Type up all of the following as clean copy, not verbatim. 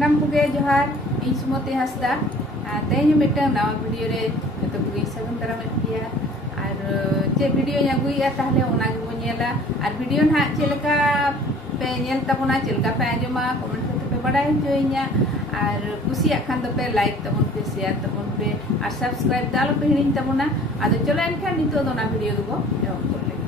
सानाम कोगे जोहार इन सुमति हासदा तेज मिटन नवा वीडियो रे जतो कोगे सगुन दारामेद गया और चे वीडियो अगुया ताहले ओना गेबो नेला और वीडियो ना चेलका पे नेल तबना चेलका पे आजमा कमेंट करते पे बड़ा हचोइया और कुसिया खान दो पे लाइक तबन पे शेयर तबन पे और सब्सक्राइब दालो पे हिणी तबना आदो चलो एनखान नितो दो ना वीडियो दो एवं कर ले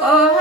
Oh